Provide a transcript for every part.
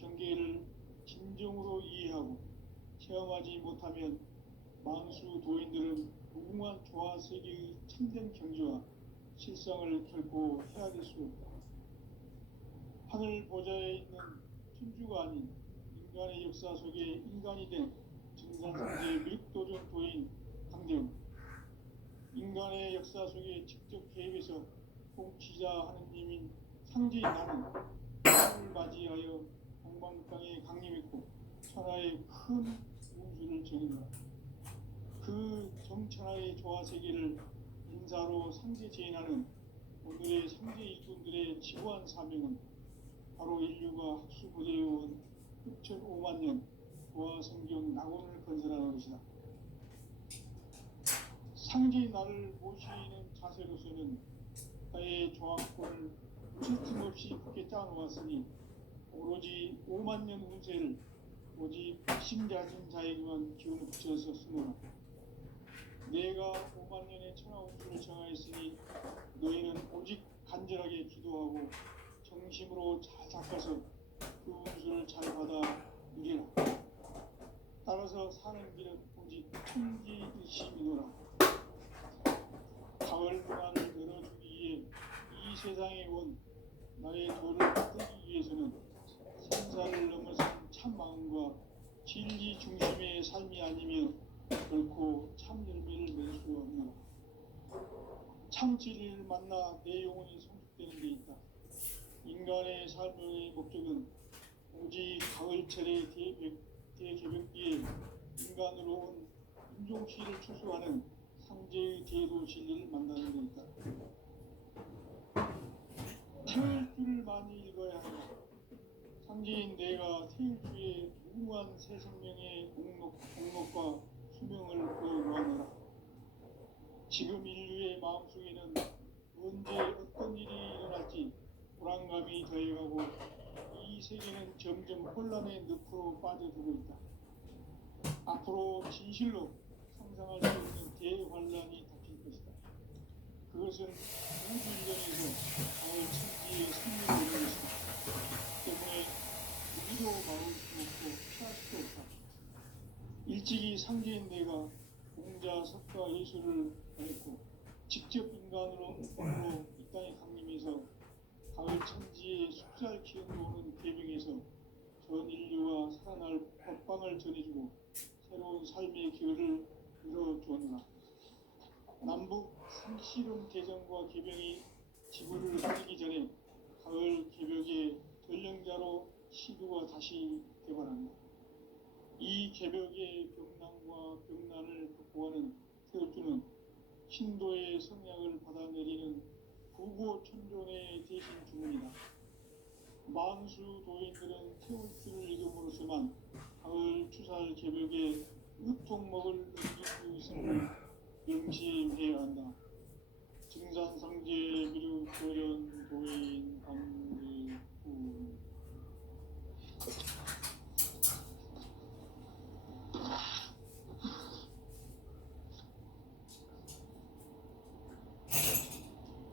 경계를 진정으로 이해하고 체험하지 못하면 만수 도인들은 무궁한 조화 세계의 참된 경지와 실상을 결코 헤아릴 수 없다. 하늘 보좌에 있는 천주가 아닌 인간의 역사 속에 인간이 된 증산상제 밀도전 도인 강대웅, 인간의 역사 속에 직접 개입해서 통치자 하느님인 상제인 나는 하늘을 맞이하여 동방땅에 강림했고 천하의 큰 운수를 정했노라. 그 정천하의 조화세계를 인사로 상제 제인하는 오늘의 상제 일꾼들의 지구한 사명은 바로 인류가 학수고대해온 6,500만 년 조화성경 낙원을 건설하는 것이다. 상제의 나를 모시는 자세로서는 나의 조화권을 쉴틈없이 굳게 짜놓았으니 오로지 5만 년 운세를 오직 심자진 자에게만 기운을 붙여서 쓰노라. 내가 5만 년의 천하 운수를 정하였으니 너희는 오직 간절하게 기도하고 정심으로 잘 닦아서 그 운수를 잘 받아 누리라. 따라서 사는 길은 오직 천지일심이노라. 가을 문화를 열어주기 위해 이 세상에 온 나의 도를 받들기 위해서는 생사를 넘어선 참 마음과 진리 중심의 삶이 아니면 결코 참 열매를 맺을 수 없노라. 참 진리를 만나 내 영혼이 성숙되는 데 있다. 인간의 삶의 목적은 오직 가을철의 대개벽기에 인간으로 온 인종시를 추수하는 상제의 대도 진리를 만나는 데 있다. 태울 줄을 많이 읽어야 한다. 상제인 내가 태울 주의 무궁한 새 생명의 공목과 수명을 보여놓아노라. 지금 인류의 마음속에는 언제 어떤 일이 일어날지 불안감이 더해가고 이 세계는 점점 혼란의 늪으로 빠져들고 있다. 앞으로 진실로 상상할 수 없는 대환란이 닥칠 것이다. 그것은 우주인간에서 가을 천지의 생명을 오는 것이다. 때문에 우리도 막을 수 없고 피할 수도 없다. 일찍이 상제인 내가 공자, 석가, 예수를 보냈고 직접 인간으로 이 땅에 강림해서 가을 천지의 숲살 기운으로 오는 개벽에서 전 인류와 살아날 법방을 전해주고 새로운 삶의 기회를 열어주었노라. 남북 상씨름 대전과 개병이 지구를 흐리기 전에 가을 개벽의 전령자로 시두가 다시 개발한다. 이 개벽의 병난과 병난을 극복하는 태울주는 신도의 성약을 받아내리는 부고천존의 대신 주문이다. 만수 도인들은 태울주를 읽음으로써만 가을 추살 개벽에 으통먹을 넘길 수 있음을 명심해야 한다. 증산상제 미륵 도련 도인 강리구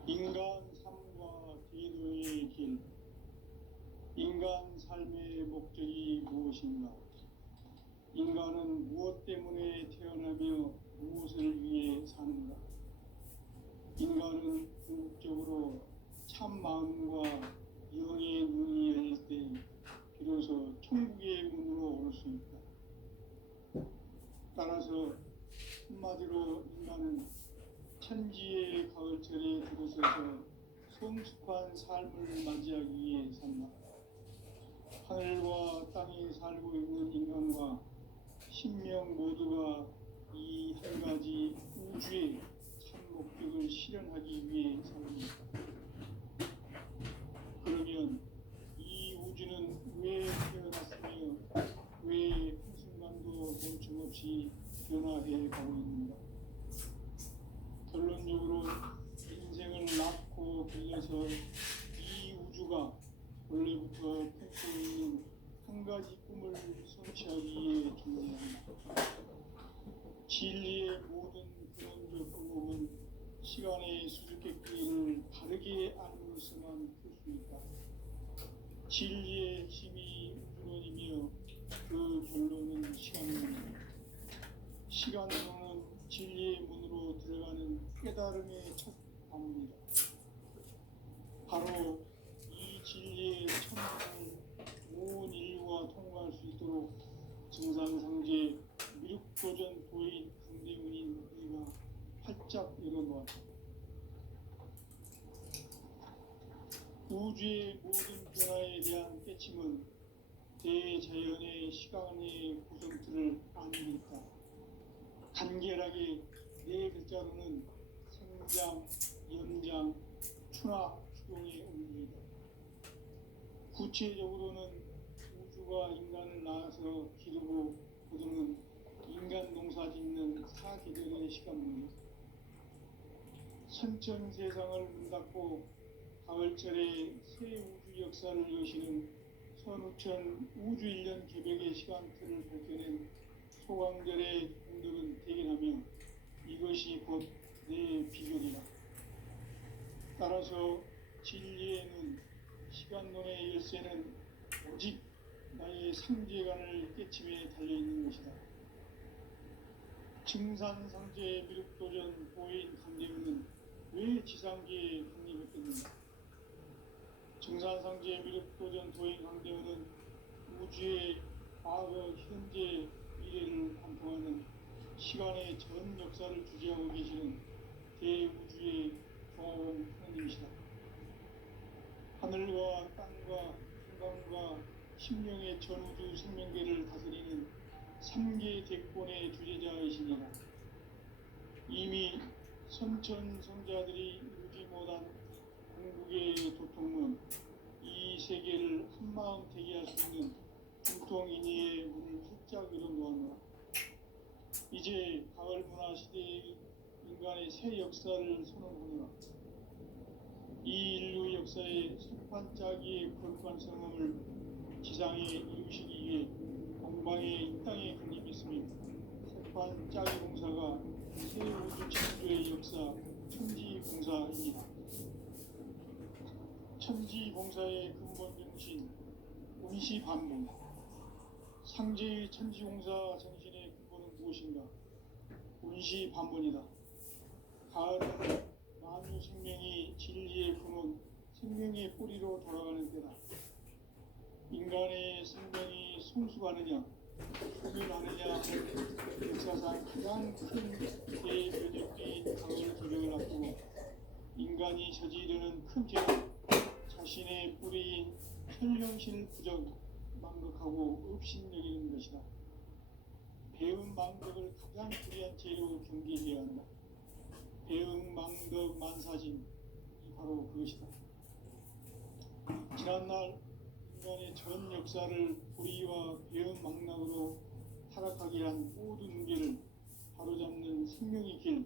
인간 삶과 대도의 길. 인간 삶의 목적이 무엇인가? 인간은 무엇 때문에 태어나며 무엇을 위해 사는가? 인간은 궁극적으로 참 마음과 영의 눈이 열릴 때 비로소 천국의 문으로 올 수 있다. 따라서 한마디로 인간은 천지의 가을철에 들어서서 성숙한 삶을 맞이하기 위해 산다. 하늘과 땅에 살고 있는 인간과 신명 모두가 이 한 가지 우주의 참 목적을 실현하기 위해 삽니다. 그러면 이 우주는 왜 태어났으며 왜 한순간도 멈춤없이 변화해 가고 있는가? 결론적으로 인생을 낳고 빌려서 이 우주가 원래부터 품고 있는 한 가지 꿈을 성취하기 위해 존재한다. 진리의 모든 근원적 궁극은 시간의 수수께끼를 바르게 알므로서만 풀 수 있다. 진리의 힘이 시간으로는 진리의 문으로 들어가는 깨달음의 첫 방문이다. 바로 이 진리의 천문을 온 인류가 통과할 수 있도록 증상상제 미륵도전 도인 강대문인 우리가 활짝 열어놓았다. 우주의 모든 변화에 대한 깨침은 대자연의 시간의 구성틀을 아니니까 간결하게 네 글자로는 생장, 연장, 추나 추동의 의미이다. 구체적으로는 우주가 인간을 낳아서 기르고 거두는 인간 농사 짓는 사계절의 시간문이다. 선천 세상을 문 닫고 가을철에 새 우주 역사를 여시는 선우천 우주 1년 개벽의 시간틀을 밝혀낸 소강절의 공덕은 대견하며 이것이 곧 내 비결이라. 따라서 진리의 눈, 시간론의 열쇠는 오직 나의 상제관을 깨침에 달려있는 것이다. 증산상제 미륵도전 보인 강대문은 왜 지상계에 확립했겠는가? 증산상제 미륵도전 도인 강대문은 우주의 과거, 현재, 미래를 관통하는 시간의 전 역사를 주재하고 계시는 대우주의 종합원 하나님이시다. 하늘과 땅과 한강과 심령의 전우주 생명계를 다스리는 3계 대권의 주제자이시니라. 이미 선천성자들이 이루지 못한 궁극의 도통문, 이 세계를 한마음 되게 할 수 있는 중통인의의 문을 활짝 열어놓았노라. 이제 가을 문화 시대의 인간의 새 역사를 선언하노라. 이 인류 역사의 석판짜기의 거룩한 성함을 지상에 이루시기 위해 동방에 이 땅에 건립했으며 석판짜기 공사가 새 우주 창조의 역사 천지공사입니다. 천지공사의 근본 정신 운시반문. 상제의 천지공사 정신의 근본은 무엇인가? 운시반문이다. 가을은 만유 생명이 진리의 근원, 생명의 뿌리로 돌아가는 때다. 인간의 생명이 성숙하느냐, 소멸하느냐 하는 역사상 가장 큰 대표적인 가을 개벽을 앞두고 인간이 저지르는 큰 죄는 자신의 뿌리인 혈령신을 부정, 망극하고 업신여기는 것이다. 배은 망덕을 가장 불리한 죄로 경계해야 한다. 배응 망덕 만사진이 바로 그것이다. 지난날 인간의 전 역사를 불의와 배응 망락으로 타락하게 한 모든 죄를 바로잡는 생명의 길,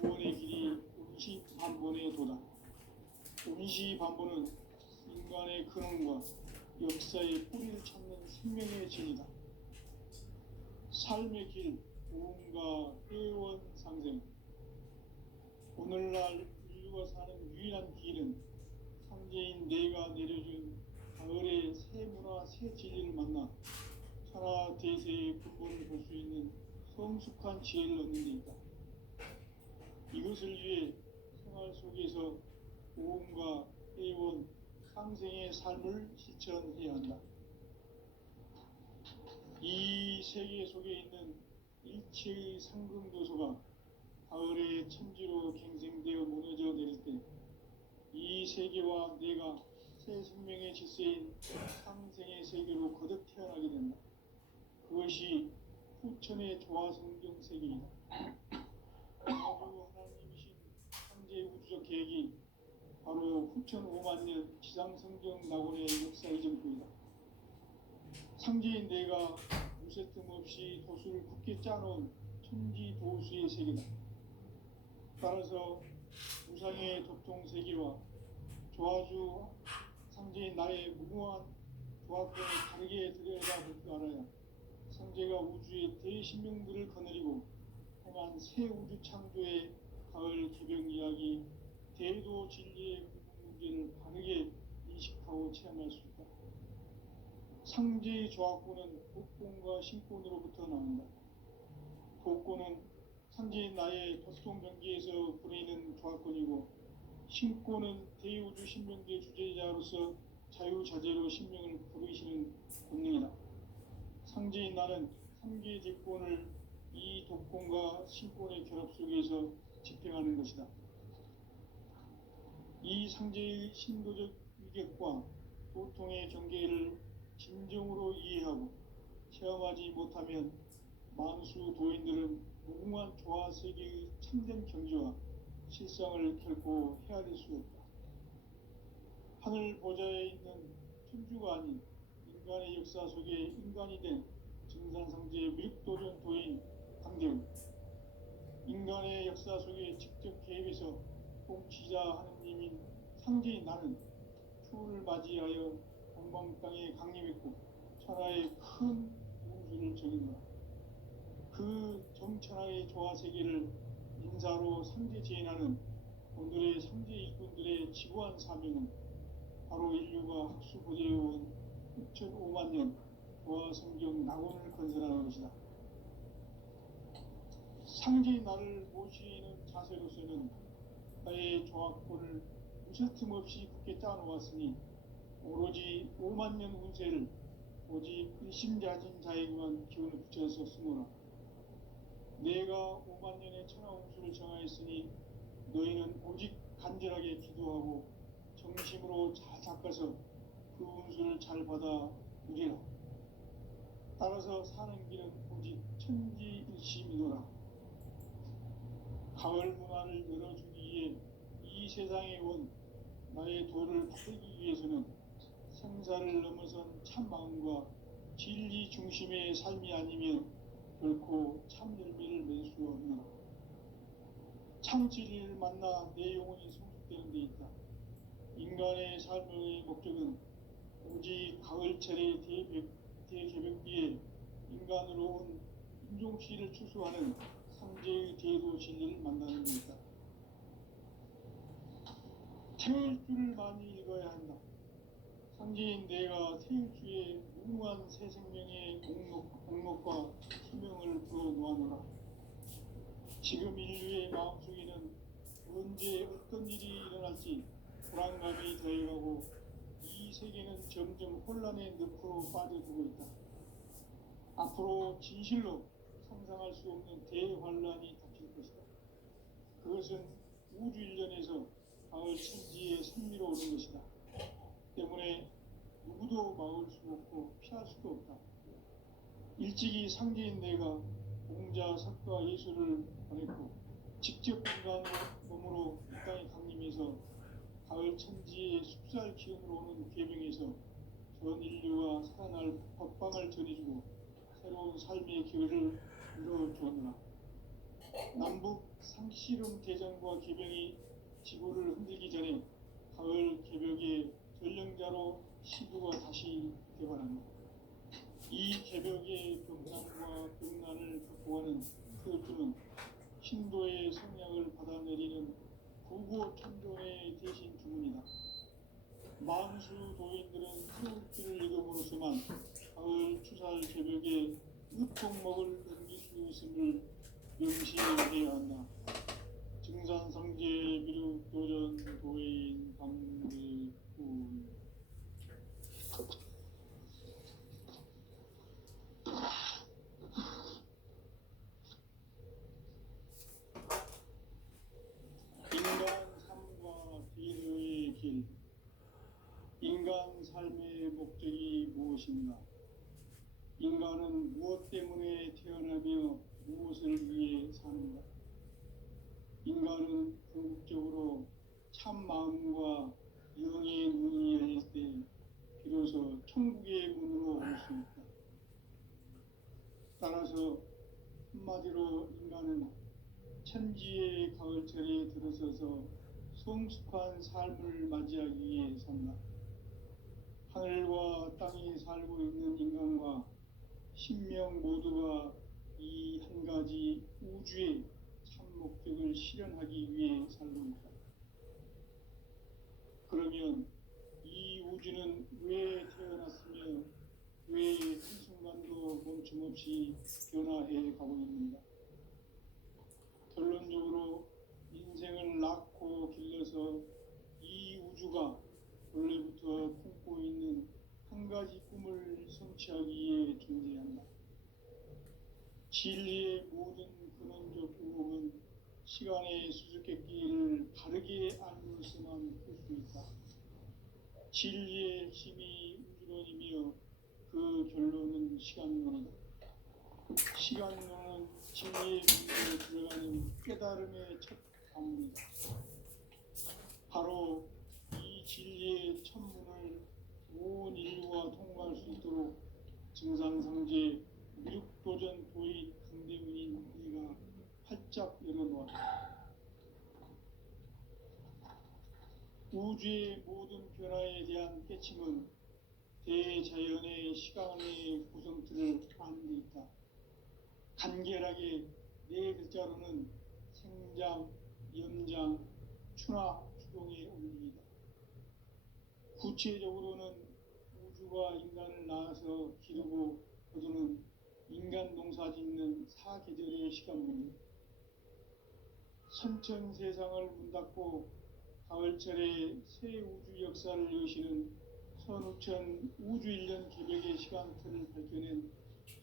구원의 길이 운시반본의 도다. 운시반본은 인간의 근원과 역사의 뿌리를 찾는 생명의 진이다. 삶의 길, 오음과 회원 상생. 오늘날 인류가 사는 유일한 길은 상제인 내가 내려준 가을의 새 문화, 새 진리를 만나 천하 대세의 근본을 볼 수 있는 성숙한 지혜를 얻는 데 있다. 이것을 위해 생활 속에서 오음과 회원, 상생의 삶을 실천해야 한다. 이 세계 속에 있는 일체의 상금도서가 가을의 천지로 갱생되어 무너져 내릴 때 이 세계와 내가 새 생명의 질서인 상생의 세계로 거듭 태어나게 된다. 그것이 후천의 조화성경 세계이다. 아주 하나님이신 현재 우주적 계획이 바로 후천 5만 년 지상성경 낙원의 역사 이전부이다. 상제인 내가 무쇠 틈 없이 도수를 굳게 짜놓은 천지 도수의 세계다. 따라서 우상의 도통 세계와 조화주 상제인 나의 무궁한 조합권을 다르게 들여다볼 줄 알아야 상제가 우주의 대신명들을 거느리고 행한 새 우주 창조의 가을 개벽 이야기, 대도 진리의 문제를 바르게 인식하고 체험할 수 있다. 상제의 조합권은 복권과 신권으로부터 나온다. 복고는 상제인 나의 도통 경기에서 부리는 조합권이고, 신고는 대우주 신명기의 주제자로서 자유자재로 신명을 부르시는 본능이다. 상제인 나는 상계 대권을 이 독권과 신권의 결합 속에서 집행하는 것이다. 이 상제의 신도적 위격과 도통의 경계를 진정으로 이해하고 체험하지 못하면 만수 도인들은 무궁한 조화 세계의 참된 경지와 실상을 결코 헤아릴 수 없다. 하늘 보좌에 있는 천주가 아닌 인간의 역사 속에 인간이 된 증산상제의 미륵도전 도인 강대훈, 인간의 역사 속에 직접 개입해서 통치자 하느님인 상제인 나는 추후를 맞이하여 동방 땅에 강림했고 천하의 큰 운수를 정했노라. 그 정천하의 조화 세계를 인사로 상제 제인하는 오늘의 상제 일꾼들의 지구한 사명은 바로 인류가 학수 보재해온 6,500만 년 조화 성경 낙원을 건설하는 것이다. 상제인 나를 모시는 자세로서는 나의 조합권을 무쇠틈 없이 굳게 짜놓았으니 오로지 5만 년 운세를 오직 일심자진 자에게만 기운을 붙여서 쓰노라. 내가 5만 년의 천하 운수를 정하였으니 너희는 오직 간절하게 기도하고 정심으로 잘 닦아서 그 운수를 잘 받아 누리라. 따라서 사는 길은 오직 천지일심이노라. 가을 문화를 열어주기 위해 이 세상에 온 나의 도를 받들기 위해서는 생사를 넘어선 참 마음과 진리 중심의 삶이 아니면 결코 참 열매를 맺을 수 없노라. 참 진리를 만나 내 영혼이 성숙되는 데 있다. 인간의 삶의 목적은 오직 가을철의 대개벽기에 인간으로 온 인종씨를 추수하는 상제의 대도 진리를 만나는 데 있다. 태일주를 많이 읽어야 한다. 상제인 내가 태일주의 무궁한 새 생명의 공록과 수명을 불어놓아노라. 지금 인류의 마음속에는 언제 어떤 일이 일어날지 불안감이 더해가고 이 세계는 점점 혼란의 늪으로 빠져들고 있다. 앞으로 진실로 상상할 수 없는 대환란이 닥칠 것이다. 그것은 우주 일련에서 가을 천지에 선미로 오는 것이다. 때문에 누구도 막을 수 없고 피할 수도 없다. 일찍이 상제인 내가 공자, 석가, 예수를 보냈고 직접 인간으로 몸으로 이 땅에 강림해서 가을 천지의 숲살 기운으로 오는 계명에서 전 인류가 살아날 법방을 전해주고 새로운 삶의 기회를 이뤄주었노라. 남북 상씨름 대전과 계병이 지구를 흔들기 전에 가을 개벽의 전령자로 시구가 다시 개발한다. 이 개벽의 병상과 병난을 극복하는 태일주는 신도의 성약을 받아내리는 구고 천존의 대신 주문이다. 만수 도인들은 태일주를 읽음으로써만 가을 추살 개벽의 윽곡목을 넘길 수 있음을 명시해야 한다. 증산상제 미륵도전 도인 강대훈. 인간 삶과 비료의 길. 인간 삶의 목적이 무엇인가? 인간은 무엇 때문에 태어나며 무엇을 위해 사는가? 인간은 궁극적으로 참 마음과 영의 눈이 열릴 때 비로소 천국의 문으로 올 수 있다. 따라서 한마디로 인간은 천지의 가을철에 들어서서 성숙한 삶을 맞이하기 위해 산다. 하늘과 땅에 살고 있는 인간과 신명 모두가 이 한 가지 우주의 참 목적을 실현하기 위해 살고 있다. 그러면 이 우주는 왜 태어났으며 왜 한순간도 멈춤없이 변화해 가고 있는가? 결론적으로 인생을 낳고 길러서 이 우주가 원래부터 품고 있는 한 가지 꿈을 성취하기 위해 존재한다. 진리의 모든 근원적 의혹은 시간의 수수께끼를 바르게 알므로서만 풀 수 있다. 진리의 핵심이 우주론이며 그 결론은 시간론이다. 시간론은 진리의 문제에 들어가는 깨달음의 첫 관문이다. 바로 이 진리의 천문을 온 인류가 통과할 수 있도록 증산상제 미륵도전 도인 강대문인 네가 활짝 열어놓았다. 우주의 모든 변화에 대한 깨침은 대자연의 시간의 구성틀을 아는 데 있다. 간결하게 네 글자로는 생장, 연장, 추나 추동의 원리이다. 구체적으로는 우주가 인간을 낳아서 기르고 거두는 인간 농사 짓는 사계절의 시간문제, 선천세상을 문 닫고 가을철에 새 우주 역사를 여시는 선우천 우주일년 개벽의 시간틀을 밝혀낸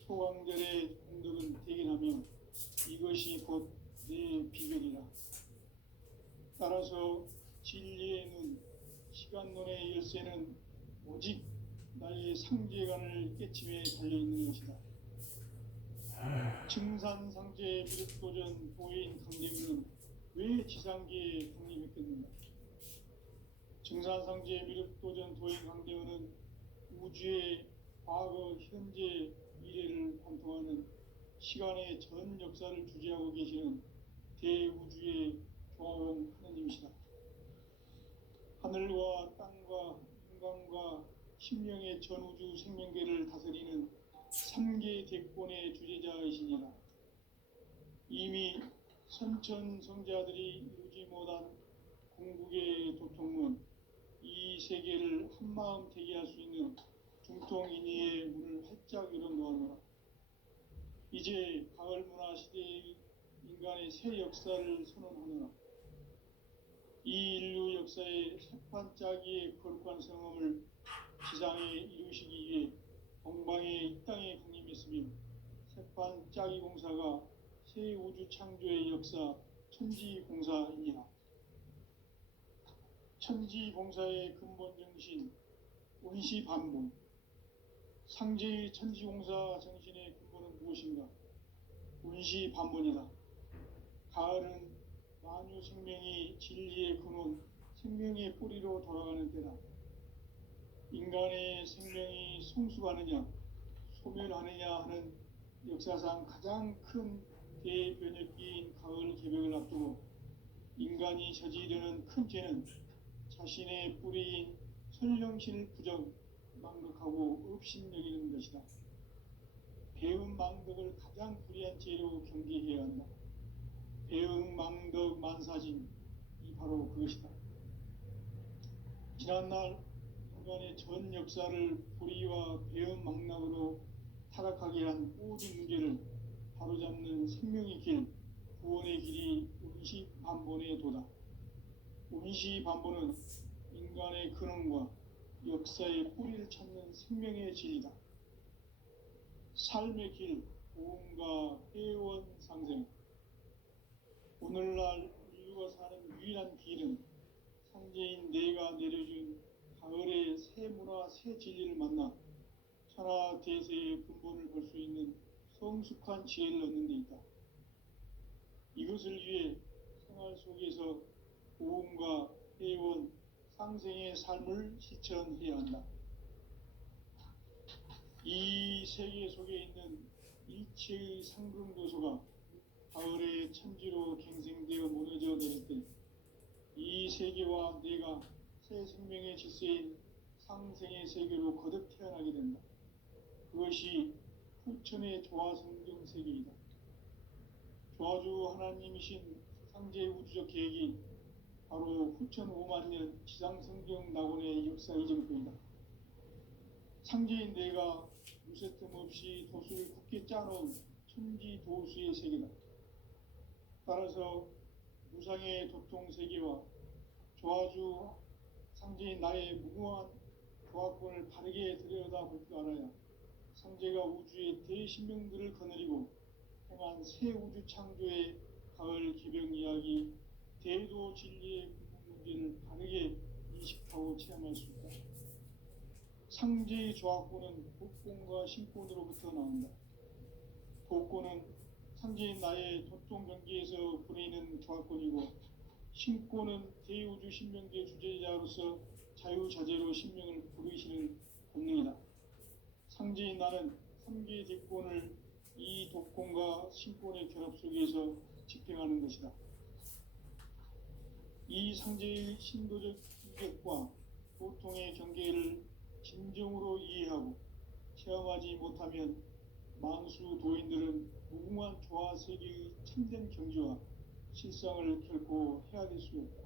소강절의 공덕은 대견하며 이것이 곧 내 비결이라. 따라서 진리의 눈, 시간론의 열쇠는 오직 나의 상제관을 깨침에 달려있는 것이다. 증산상제 미륵도전 도인 강대문은 왜 지상계에 강림했겠는가? 증산상제 미륵도전 도인 강대문은 우주의 과거, 현재, 미래를 관통하는 시간의 전 역사를 주재하고 계시는 대우주의 조화원 하느님이시다. 하늘과 땅과 인간과 심령의 전우주 생명계를 다스리는 3개 대권의 주재자이시니라. 이미 선천성자들이 이루지 못한 궁극의 도통문, 이 세계를 한마음 되게 할 수 있는 중통인의의 문을 활짝 열어놓아노라. 이제 가을 문화 시대의 인간의 새 역사를 선언하노라. 이 인류 역사의 새판짜기의 거룩한 성험을 지상에 이루시기 위해 동방의 이 땅에 강림했으며 새판짜기 공사가 새 우주 창조의 역사 천지공사이니라. 천지공사의 근본 정신 운시반본, 상제의 천지공사 정신의 근본은 무엇인가? 운시반본이다. 가을은 만유 생명이 진리의 근원, 생명의 뿌리로 돌아가는 때다. 인간의 생명이 성숙하느냐, 소멸하느냐 하는 역사상 가장 큰 대변혁기인 가을 개벽을 앞두고 인간이 저지르는 큰 죄는 자신의 뿌리인 설령실 부정, 망극하고 업신여기는 것이다. 배음 망덕을 가장 불의한 죄로 경계해야 한다. 배음 망덕 만사진, 이 바로 그것이다. 지난날 인간의 전 역사를 불의와 배음 망락으로 타락하게 한 모든 문제를 바로잡는 생명의 길, 구원의 길이 운시반본의 도다. 운시반본은 인간의 근원과 역사의 뿌리를 찾는 생명의 진리다. 삶의 길, 보험과 회원 상생. 오늘날 인류가 사는 유일한 길은 상제인 내가 내려준 가을의 새 문화, 새 진리를 만나 천하 대세의 근본을 볼 수 있는 성숙한 지혜를 얻는 데 있다. 이것을 위해 생활 속에서 보험과 회원, 상생의 삶을 실천해야 한다. 이 세계 속에 있는 일체의 상승도소가 가을의 천지로 갱생되어 무너져 내릴 때 이 세계와 내가 새 생명의 질서인 상생의 세계로 거듭 태어나게 된다. 그것이 후천의 조화성경 세계이다. 조화주 하나님이신 상제 우주적 계획이 바로 후천 5만 년 지상성경 낙원의 역사 이전부이다. 상제인 내가 무쇠틈 없이 도수를 굳게 짜놓은 천지 도수의 세계다. 따라서 무상의 도통 세계와 조화주 상제인 나의 무궁한 조화권을 바르게 들여다볼 줄 알아야 상제가 우주의 대신명들을 거느리고 행한 새 우주 창조의 가을 개병 이야기, 대도 진리의 문제를 바르게 인식하고 체험할 수 있다. 상제의 조화권은 복권과 신권으로부터 나온다. 복권은 상제인 나의 도통 경계에서 부리는 조화권이고, 신권은 대우주 신명계 주제자로서 자유자재로 신명을 부르시는 본능이다. 상제인 나는 3개의 대권을 이 독권과 신권의 결합 속에서 집행하는 것이다. 이 상제의 신도적 이격과 보통의 경계를 진정으로 이해하고 체험하지 못하면 만수 도인들은 무궁한 조화 세계의 참된 경지와 실상을 결코 헤아릴 수 없다.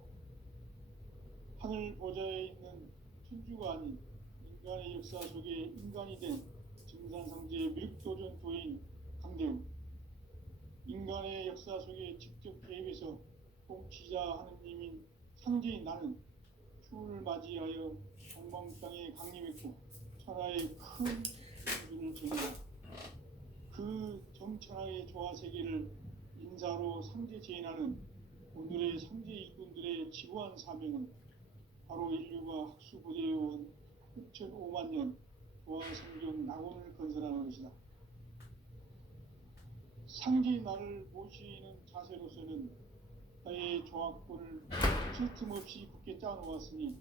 하늘 보좌에 있는 천주가 아닌 인간의 역사 속에 인간이 된 증산상제의 미륵도전 도인 강대우, 인간의 역사 속에 직접 개입해서 통치자 하느님인 상제인 나는 추운을 맞이하여 동방 땅에 강림했고 천하의 큰 우주를 정의하고 그 정천하의 조화 세계를 인사로 상제 제인하는 오늘의 상제 일꾼들의 지구한 사명은 바로 인류가 학수고대해온 6,500만 년 조화 생존 낙원을 건설하는 것이다. 상제의 나를 모시는 자세로서는 나의 조화권을 쉴 틈 없이 굳게 짜놓았으니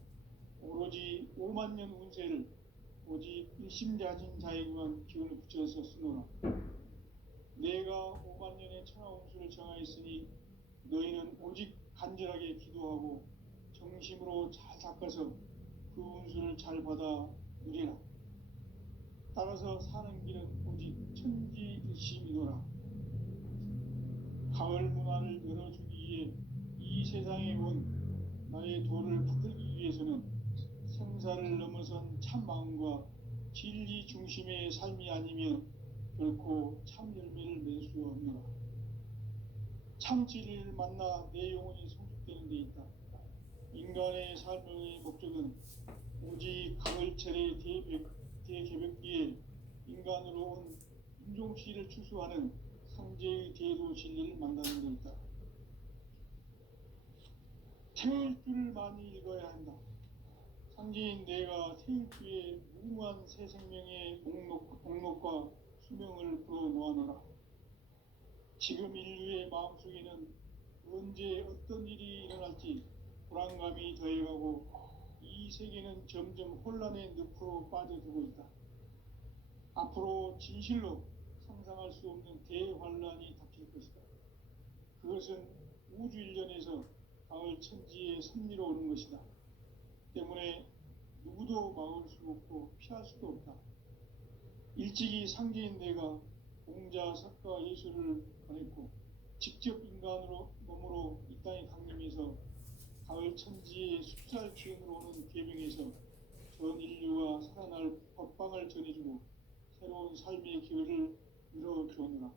오로지 5만 년 운세를 오직 일심자진 자에게만 기운을 붙여서 쓰노라. 내가 5만 년의 천하 운수를 정하였으니 너희는 오직 간절하게 기도하고 정심으로 잘 닦아서 그 운수를 잘 받아 누리라. 따라서 사는 길은 오직 천지일심이노라. 가을 문화를 열어주기 위해 이 세상에 온 나의 도를 붙들기 위해서는 생사를 넘어선 참 마음과 진리 중심의 삶이 아니면 결코 참 열매를 맺을 수 없노라. 참 진리를 만나 내 영혼이 성숙되는 데 있다. 인간의 삶의 목적은 오직 가을철의 대개벽기에 인간으로 온 인종시를 추수하는 상제의 대도 진리를 만나는 데 있다. 태일주를 많이 읽어야 한다. 상제인 내가 태일주의 무궁한 새 생명의 목록과 수명을 불어놓아노라. 지금 인류의 마음속에는 언제 어떤 일이 일어날지 불안감이 더해가고 이 세계는 점점 혼란의 늪으로 빠져들고 있다. 앞으로 진실로 상상할 수 없는 대환란이 닥칠 것이다. 그것은 우주 일련에서 가을 천지의 섭리로 오는 것이다. 때문에 누구도 막을 수 없고 피할 수도 없다. 일찍이 상제인 내가 공자, 석가, 예수를 보냈고 직접 인간으로 몸으로 이 땅에 강림해서 가을 천지의 숫살 기운으로 오는 계명에서 전 인류가 살아날 법방을 전해주고 새로운 삶의 기회를 열어주오노라.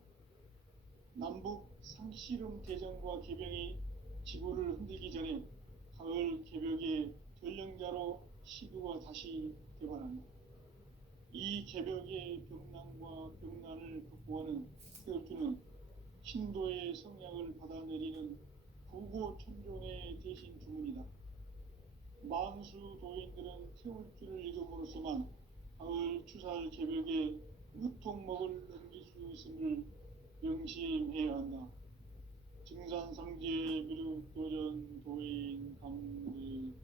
남북 상씨름 대전과 개병이 지구를 흔들기 전에 가을 개벽의 전령자로 시두가 다시 되관한다. 이 개벽의 병난과 병난을 극복하는 태울주는 신도의 성량을 받아내리는 부고천존의 대신 주문이다. 만수 도인들은 태울주를 읽음으로써만 가을 추살 개벽의 의통목을 넘길 수 있음을 명심해야 한다. 증산상제 미륵도전 도인 강대훈.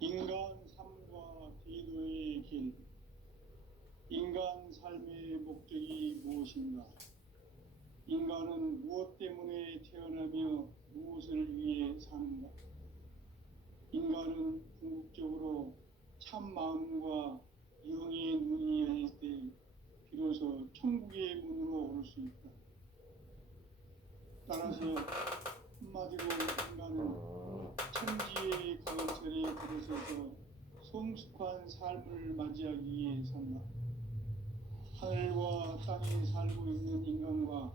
인간 삶과 기도의 길. 인간 삶의 목적이 무엇인가? 인간은 무엇 때문에 태어나며 무엇을 위해 사는가? 인간은 궁극적으로 참 마음과 영의 눈이 열릴 때 비로소 천국의 문으로 오를 수 있다. 따라서 한마디로 인간은 천지의 가을철에 들어서서 성숙한 삶을 맞이하기 위해 산다. 하늘과 땅에 살고 있는 인간과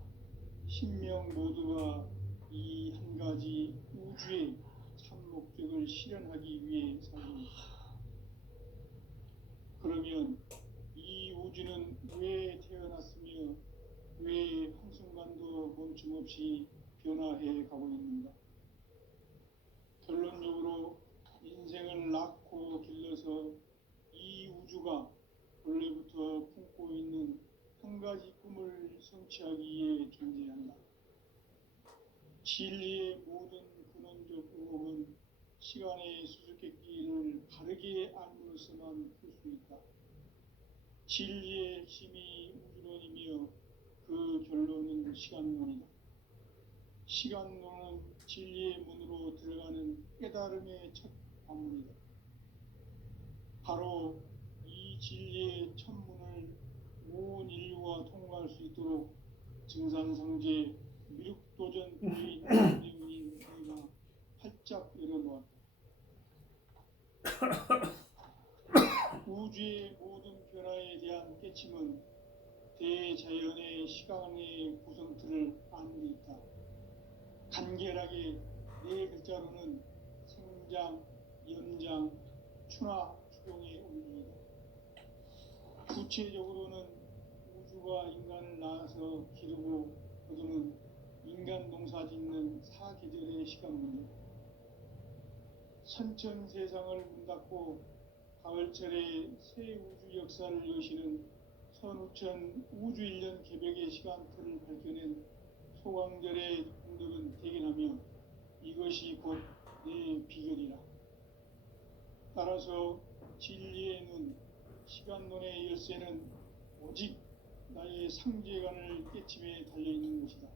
신명 모두가 이 한 가지 우주의 참 목적을 실현하기 위해 살고 있다. 그러면 이 우주는 왜 태어났으며 왜 한순간도 멈춤없이 변화해 가고 있는가? 결론적으로 인생을 낳고 길러서 이 우주가 원래부터 품고 있는 한 가지 꿈을 성취하기 위해 존재한다. 진리의 모든 근원적 의혹은 시간의 수수께끼를 바르게 알므로서만 풀 수 있다. 진리의 핵심이 우주론이며 그 결론은 시간론이다. 시간론은 진리의 문으로 들어가는 깨달음의 첫 관문이다. 바로 이 진리의 첫 문을 온 인류가 통과할 수 있도록 증산상제 미륵도전 부인 대운인 우리가 활짝 열어놓았다. 우주의 모든 변화에 대한 깨침은 대자연의 시간의 구성틀을 아는 데 있다. 간결하게 네 글자로는 생장, 연장, 추나 추동의 원리이다. 구체적으로는 우주가 인간을 낳아서 기르고 거두는 인간 농사 짓는 사계절의 시간입니다. 선천 세상을 문 닫고 가을철에 새 우주 역사를 여시는 선우천 우주 1년 개벽의 시간틀을 밝혀낸 소강절의 공덕은 대견하며 이것이 곧 내 비결이라. 따라서 진리의 눈, 시간론의 열쇠는 오직 나의 상제관을 깨침에 달려있는 것이다.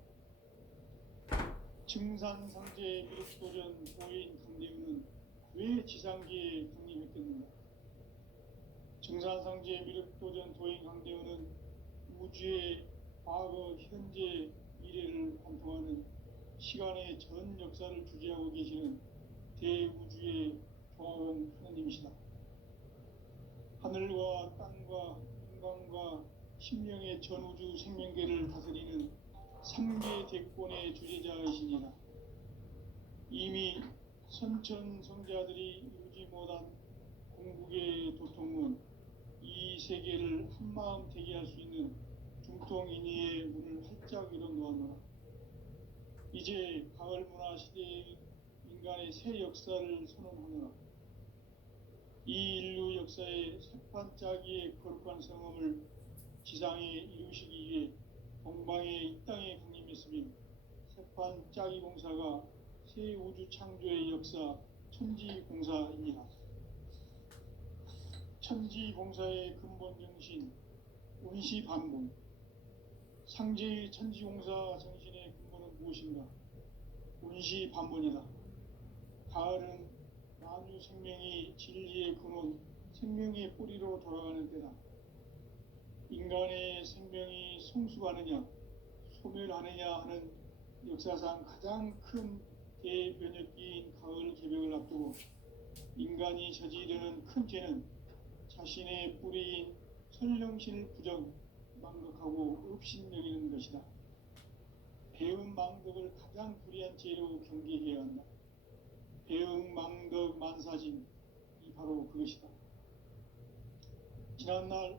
증산상제 미륵도전 보인 강대우는 왜 지상계에 강림했겠는가? 증산상제 미륵도전 도인 강대우는 우주의 과거, 현재, 미래를 관통하는 시간의 전 역사를 주재하고 계시는 대우주의 조화원 하나님이시다. 하늘과 땅과 인간과 신명의 전우주 생명계를 다스리는 3계 대권의 주재자이시니라. 이미 선천성자들이 이루지 못한 궁극의 도통은 이 세계를 한마음 되게 할 수 있는 중통인의의 문을 활짝 열어놓았노라. 이제 가을 문화 시대의 인간의 새 역사를 선언하노라. 이 인류 역사의 새판짜기의 거룩한 성험을 지상에 이루시기 위해 동방의 이 땅에 강림했으며 새판짜기 공사가 새 우주 창조의 역사 천지공사이니라. 천지공사의 근본 정신 운시반복. 상제의 천지공사 정신의 근본은 무엇인가? 운시반복이다. 가을은 만유 생명이 진리의 근원, 생명의 뿌리로 돌아가는 때다. 인간의 생명이 성숙하느냐, 소멸하느냐 하는 역사상 가장 큰 대변혁기인 가을 개벽을 앞두고 인간이 저지르는 큰 죄는 자신의 뿌리인 설령신을 부정, 망덕하고 업신여기는 것이다. 배음 망덕을 가장 불의한 죄로 경계해야 한다. 배음 망덕 만사진, 이 바로 그것이다. 지난날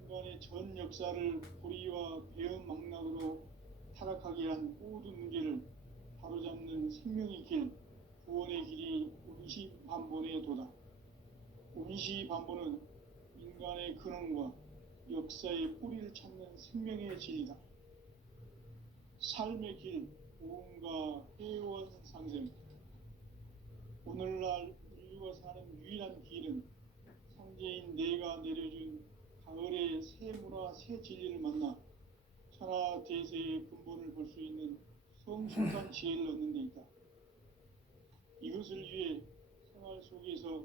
인간의 전 역사를 불의와 배음 망락으로 타락하게 한 모든 문제를 바로잡는 생명의 길, 구원의 길이 운시반본의 도다. 운시반본은 인간의 근원과 역사의 뿌리를 찾는 생명의 진리다. 삶의 길, 무언가 회원 상생. 오늘날 인류가 사는 유일한 길은 상제인 내가 내려준 가을의 새 문화, 새 진리를 만나 천하 대세의 근본을 볼 수 있는 성숙한 지혜를 얻는 데 있다. 이것을 위해 생활 속에서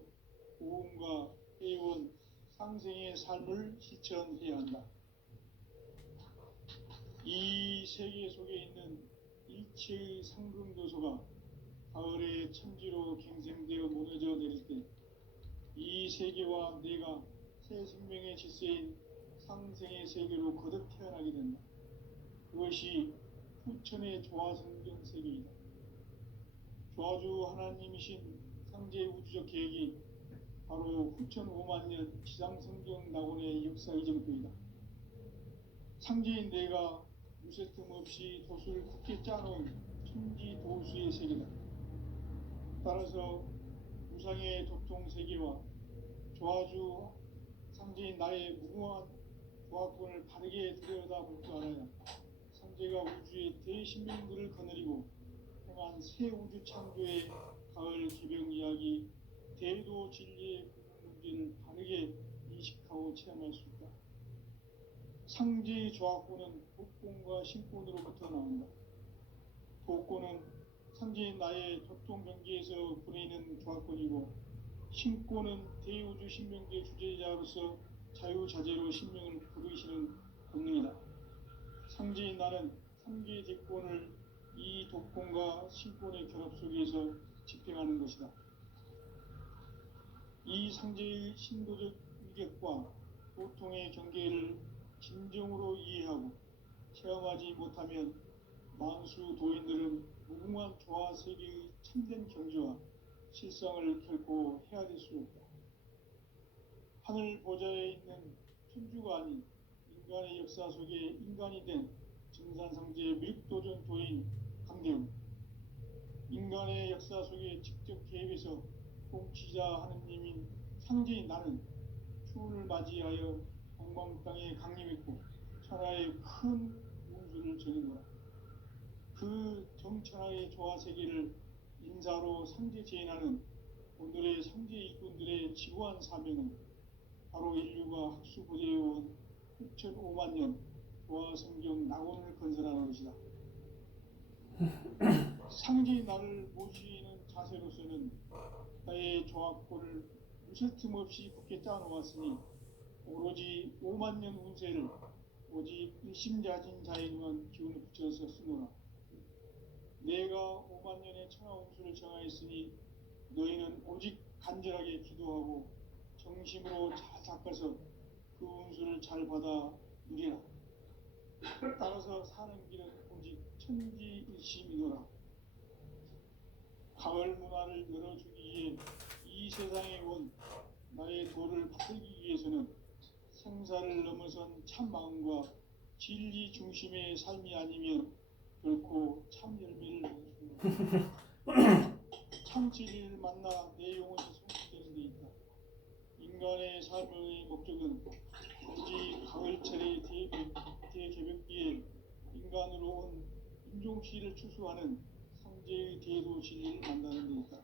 모험과 회원, 상생의 삶을 실천해야 한다. 이 세계 속에 있는 일체의 상승도소가 가을의 천지로 갱생되어 무너져 내릴 때 이 세계와 내가 새 생명의 질서인 상생의 세계로 거듭 태어나게 된다. 그것이 후천의 조화성경 세계이다. 조화주 하나님이신 상제 우주적 계획이 바로 후천 5만 년 지상성경 낙원의 역사 이정표이다. 상제인 내가 무쇠 틈 없이 돛을 굳게 짜놓은 천지 도수의 세계다. 따라서 우상의 도통 세계와 조화주 상제인 나의 무궁한 조화권을 바르게 들여다볼 줄 알아야 상제가 우주의 대신명들을 거느리고 행한 새 우주 창조의 가을 개병 이야기 대도 진리의 문제를 바르게 인식하고 체험할 수 있다. 상제의 조화권은 복권과 신권으로부터 나온다. 복권은 상제인 나의 도통 경계에서 보내는 조화권이고 신권은 대우주 신명계 주제자로서 자유자재로 신명을 부르시는 본능이다. 상제인 나는 3개의 대권을 이 독권과 신권의 결합 속에서 집행하는 것이다. 이 상제의 신도적 위격과 보통의 경계를 진정으로 이해하고 체험하지 못하면 만수 도인들은 무궁한 조화 세계의 참된 경지와 실상을 결코 헤아릴 수 없다. 하늘 보좌에 있는 천주가 아닌 인간의 역사 속에 인간이 된 증산상제의 밀도전 도인 강대웅, 인간의 역사 속에 직접 개입해서 통치자 하느님인 상제인 나는 추운을 맞이하여 동방 땅에 강림했고 천하의 큰 운수를 전해노라. 그 정천하의 조화 세계를 인사로 상제 제인하는 오늘의 상제 일꾼들의 지구한 사명은 바로 인류가 학수고대해온 6,5만 년 조화 성경 낙원을 건설하는 것이다. 상제의 나를 모시는 자세로서는 나의 조화권을 무쇠 틈 없이 굳게 짜놓았으니 오로지 5만 년 운세를 오직 일심자진 자에게만 기운을 붙여서 쓰노라. 내가 5만 년의 천하 운수를 정하였으니 너희는 오직 간절하게 기도하고 정심으로 잘 닦아서 그 운수를 잘 받아 누리라. 따라서 사는 길은 오직 천지일심이노라. 가을 문화를 열어주기 위해 이 세상에 온 나의 도를 받들기 위해서는 생사를 넘어선 참 마음과 진리 중심의 삶이 아니면 결코 참 열매를 맺을 수 없다. 참 진리를 만나 내 영혼이 성취되는 데 있다. 인간의 삶의 목적은 오직 가을철의 대개벽기에 인간으로 온 인종시를 추수하는 상제의 대도 진리를 만나는 데 있다.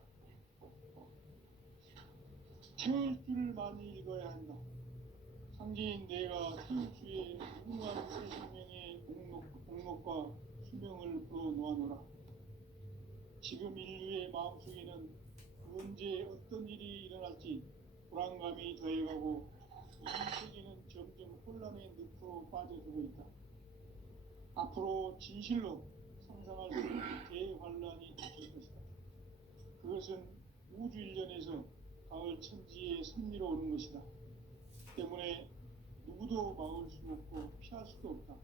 태울 줄을 많이 읽어야 한다. 상제인 내가 태울 주의 무궁한 새 생명의 목록과 수명을 풀어놓아노라. 지금 인류의 마음속에는 언제 어떤 일이 일어날지 불안감이 더해가고 이 세계는 점점 혼란의 늪으로 빠져들고 있다. 앞으로 진실로 상상할 수 없는 대환란이 닥칠 것이다. 그것은 우주 일련에서 가을 천지의 섭리로 오는 것이다. 때문에 누구도 막을 수 없고 피할 수도 없다.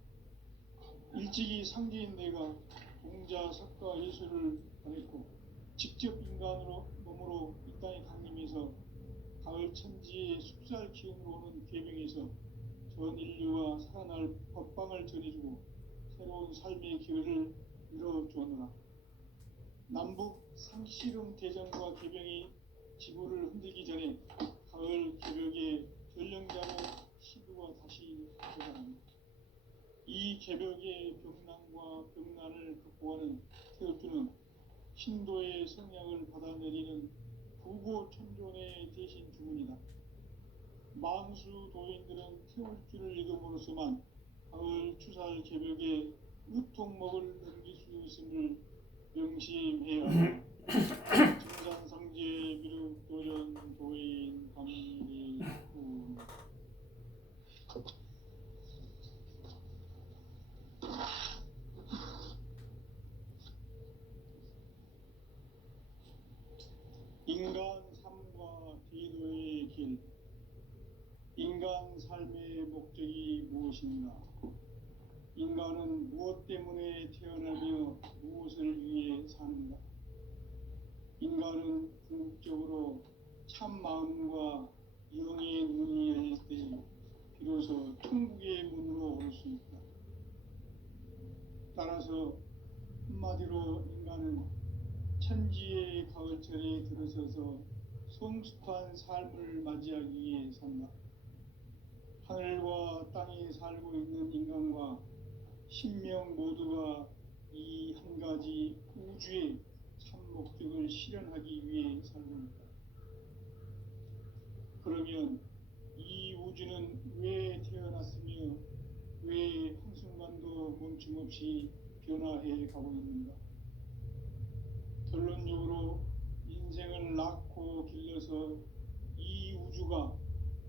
일찍이 상제인 내가 공자, 석가, 예술을 보냈고 직접 인간으로 몸으로 이 땅에 강림해서 가을 천지의 숲살 기운으로 오는 괴병에서 전 인류와 살아날 법방을 전해주고 새로운 삶의 기회를 열어주었노라. 남북 상씨름 대전과 개병이 지구를 흔들기 전에 가을 개벽의 전령자로 시부가 다시 되어갑니다. 이 개벽의 병난과 병난을 극복하는 태극주는 신도의 성향을 받아내리는 부고천존의 대신 주문이다. 만수 도인들은 태울주를 읽음으로써만 가을 추살 개벽의 으통목을 넘길 수 있음을 명심해야 한다. 증산상제 미륵도전 도인 감리 인간 삶과 대도의 길. 인간 삶의 목적이 무엇인가? 인간은 무엇 때문에 태어나며 무엇을 위해 사는가? 인간은 궁극적으로 참 마음과 영의 문이 열릴 때 비로소 천국의 문으로 올 수 있다. 따라서 한마디로 인간은 천지의 가을철에 들어서서 성숙한 삶을 맞이하기 위해 산다. 하늘과 땅에 살고 있는 인간과 신명 모두가 이 한 가지 우주의 참 목적을 실현하기 위해 살고 있다. 그러면 이 우주는 왜 태어났으며 왜 한순간도 멈춤없이 변화해 가고 있는가? 결론적으로 인생을 낳고 길러서 이 우주가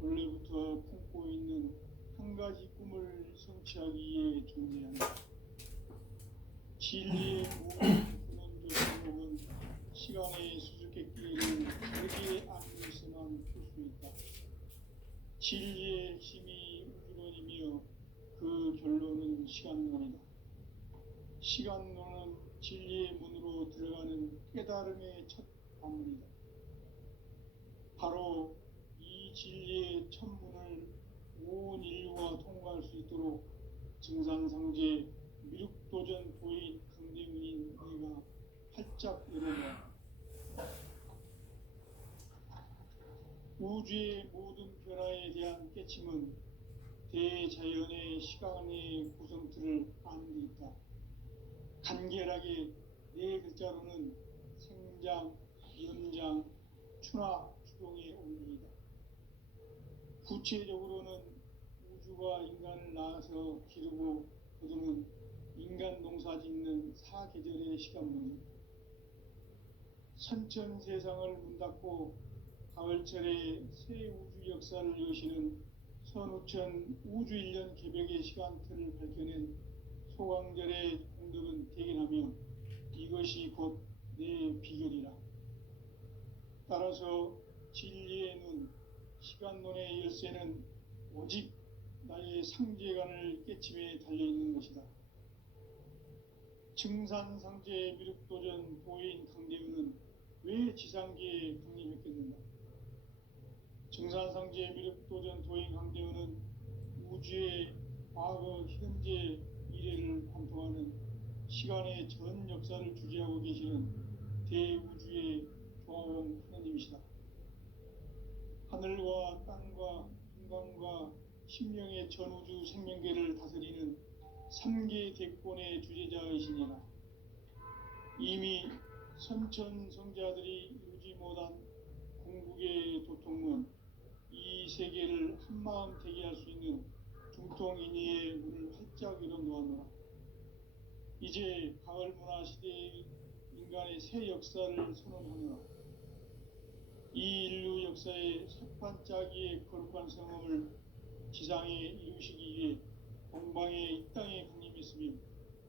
원래부터 품고 있는 한 가지 꿈을 성취하기 위해 존재한다. 진리의 모든 근원적 제목은 시간의 수수께끼를 다르게 알면서만 풀 수 있다. 진리의 핵심이 우주론이며 그 결론은 시간론이다. 시간론은 진리의 문으로 들어가는 깨달음의 첫 관문이다. 바로 이 진리의 첫 문을 온 인류가 통과할 수 있도록 증산상제 미륵도전 도인 강대문인 네가 활짝 열어라. 우주의 모든 변화에 대한 깨침은 대자연의 시간의 구성틀을 아는 데 있다. 간결하게 네 글자로는 생장, 연장, 추나 추동의 원리이다. 구체적으로는 우주가 인간을 낳아서 기르고 거두는 인간 농사 짓는 사계절의 시간 문제. 선천 세상을 문 닫고 가을철에 새 우주 역사를 여시는 선우천 우주 1년 개벽의 시간틀을 밝혀낸 소강절의 공덕은 대견하며 이것이 곧 내 비결이라. 따라서 진리의 눈, 시간론의 열쇠는 오직 나의 상제관을 깨침에 달려있는 것이다. 증산상제 미륵도전 도인 강대우는 왜 지상계에 강림했겠는가? 증산상제 미륵도전 도인 강대우는 우주의 과거, 현재, 미래를 관통하는 시간의 전 역사를 주재하고 계시는 대우주의 조화원 하느님이시다. 하늘과 땅과 인간과 신명의 전우주 생명계를 다스리는 3계 대권의 주재자이시니라. 이미 선천성자들이 이루지 못한 궁극의 도통문, 이 세계를 한마음 되게 할 수 있는 중통인의의 문을 활짝 열어놓았노라. 이제 가을 문화 시대의 인간의 새 역사를 선언하노라. 이 인류 역사의 석판짜기의 거룩한 성험을 지상에 이루시기 위해 동방에 이 땅에 강림했으며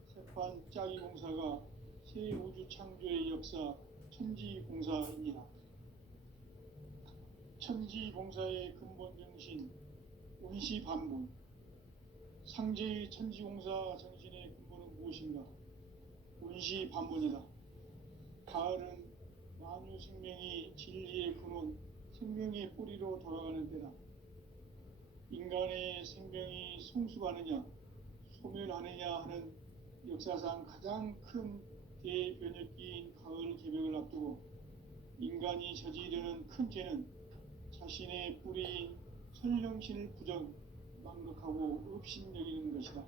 석판짜기 공사가 새 우주 창조의 역사 천지공사입니다. 천지공사의 근본 정신 운시반분. 상제의 천지공사 정신의 근본은 무엇인가? 운시반분이다. 가을은 만유 생명이 진리의 근원, 생명의 뿌리로 돌아가는 때다. 인간의 생명이 성숙하느냐, 소멸하느냐 하는 역사상 가장 큰 대변혁기인 가을 개벽을 앞두고 인간이 저지르는 큰 죄는 자신의 뿌리인 선령신을 부정, 망덕하고 업신여기는 것이다.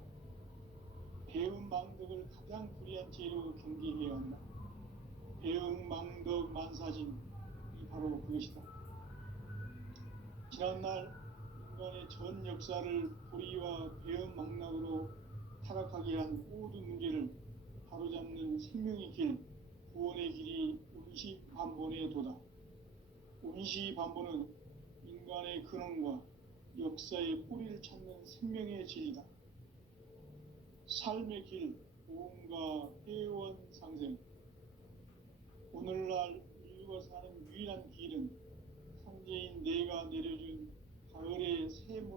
배움 망덕을 가장 불의한 죄로 경계해야 한다. 배움 망덕 만사진이 바로 그것이다. 지난날 인간의 전 역사를 불의와 배움 망락으로 타락하게 한 모든 문제를 바로잡는 생명의 길, 구원의 길이 운시반본의 도다. 운시반본은 인간의 근원과 역사의 뿌리를 찾는 생명의 진리다. 삶의 길, 보험과 회원 상생. 오늘날 인류가 사는 유일한 길은 형제인 내가 내려준 가을의 새